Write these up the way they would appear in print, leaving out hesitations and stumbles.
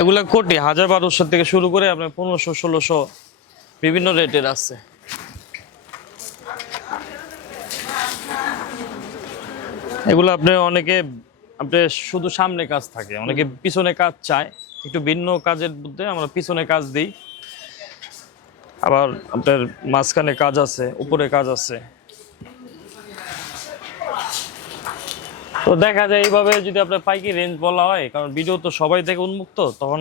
এগুলা কোটি 1000-1200 থেকে শুরু করে আপনার 1500-1600 বিভিন্ন রেটের আছে। এগুলো আপনার অনেকে আপনার শুধু সামনে কাজ থাকে, অনেকে পিছনে কাজ চায়, একটু ভিন্ন কাজের মধ্যে আমরা পিছনে কাজ দিই, আবার আপনার মাঝখানে কাজ আছে, উপরে কাজ আছে। তো দেখা যায় এইভাবে যদি আপনার পাইকারি রেঞ্জ বলা হয়, কারণ ভিডিও তো সবাই থেকে উন্মুক্ত, তখন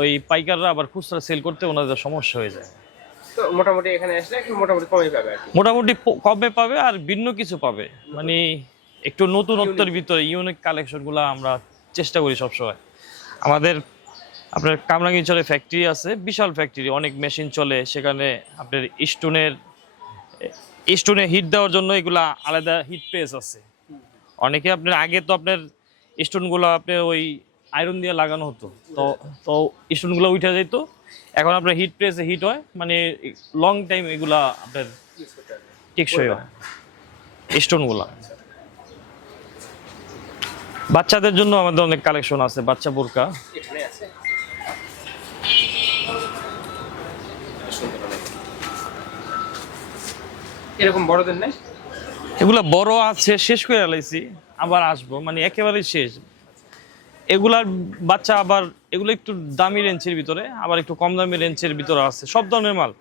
ওই পাইকাররা আবার খুচরা সেল করতে ওনাদের সমস্যা হয়ে যায়। তো মোটামুটি এখানে আসলে একটু মোটামুটি কমই পাবে আর কি। মোটামুটি কমে পাবে আর ভিন্ন কিছু পাবে, মানে একটু নতুনত্বের ভিতরে ইউনিক কালেকশনগুলো আমরা চেষ্টা করি সবসময়। আমাদের আপনার কামরাঙ্গীরচরে ফ্যাক্টরি আছে, বিশাল ফ্যাক্টরি, অনেক মেশিন চলে সেখানে। আপনার স্টোনে হিট দেওয়ার জন্য এগুলা আলাদা হিট প্রেস আছে। অনেকে আপনার আগে তো আপনার স্টোনগুলো আপনার ওই আয়রন দিয়ে লাগানো হতো, তো তো স্টোনগুলো উঠে যেত। এখন আপনার হিট প্রেসে হিট হয়, মানে লং টাইম এগুলা আপনার টেকসই হয় স্টোনগুলা। বাচ্চাদের জন্য আমাদের অনেক কালেকশন আছে, বাচ্চা বোরকা। এখানে আছে এরকম বড়দের নাই? এগুলা বড় আছে, শেষ করে আলাইছি, আবার আসবো, মানে একেবারেই শেষ। এগুলার বাচ্চা আবার এগুলো একটু দামি রেঞ্জের ভিতরে, আবার একটু কম দামি রেঞ্জের ভিতরে আছে, সব ধরনের মাল।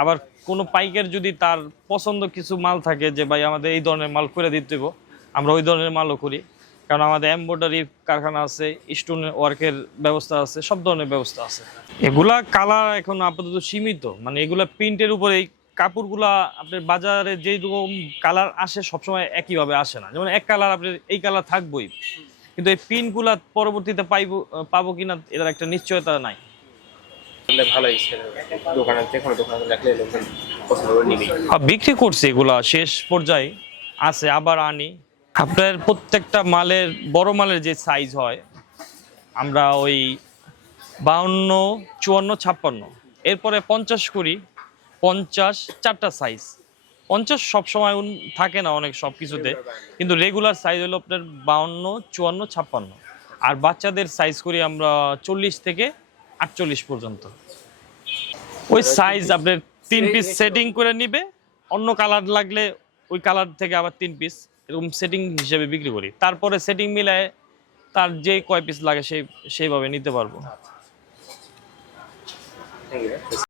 আবার কোনো পাইকার যদি তার পছন্দ কিছু মাল থাকে যে ভাই আমাদের এই ধরনের মাল করে দিতে হবে, আমরা ওই ধরনের মালও করি, কারণ আমাদের এমব্রয়ডারি কারখানা আছে, স্টোন ওয়ার্কের ব্যবস্থা আছে, সব ধরনের ব্যবস্থা আছে। এগুলা কালার এখন আপাতত সীমিত, মানে এগুলা প্রিন্টের উপরে কাপড়গুলা আপনার বাজারে যেই রকম কালার আসে সবসময় একইভাবে আসে না। যেমন এক কালার আপনার এই কালার থাকবোই, কিন্তু এই পিনগুলা পরবর্তীতে পাবো কিনা এটার একটা নিশ্চয়তা নাই। ভালোই দোকানে যেকোনো দোকানে রাখলে লোকজন পছন্দ করে নিবে। বিক্রি করছি এগুলা শেষ পর্যায়ে আছে, আবার আনি। আপনার প্রত্যেকটা মালের বড় মালের যে সাইজ হয়, আমরা ওই 52, 54, 56, এরপরে 50 করি। 50 4টা সাইজ। 50 সবসময় থাকে না অনেক সব কিছুতে, কিন্তু রেগুলার সাইজ হলো আপনার 52, 54, 56। আর বাচ্চাদের সাইজ করি আমরা 40 থেকে 48 পর্যন্ত। ওই সাইজ আপনার 3 পিস সেটিং করে নিবে, অন্য কালার লাগলে ওই কালার থেকে আবার 3 পিস এরকম সেটিং হিসেবে বিক্রি করি। তারপরে সেটিং মিলায় তার যে কয় পিস লাগে সেইভাবে নিতে পারবো।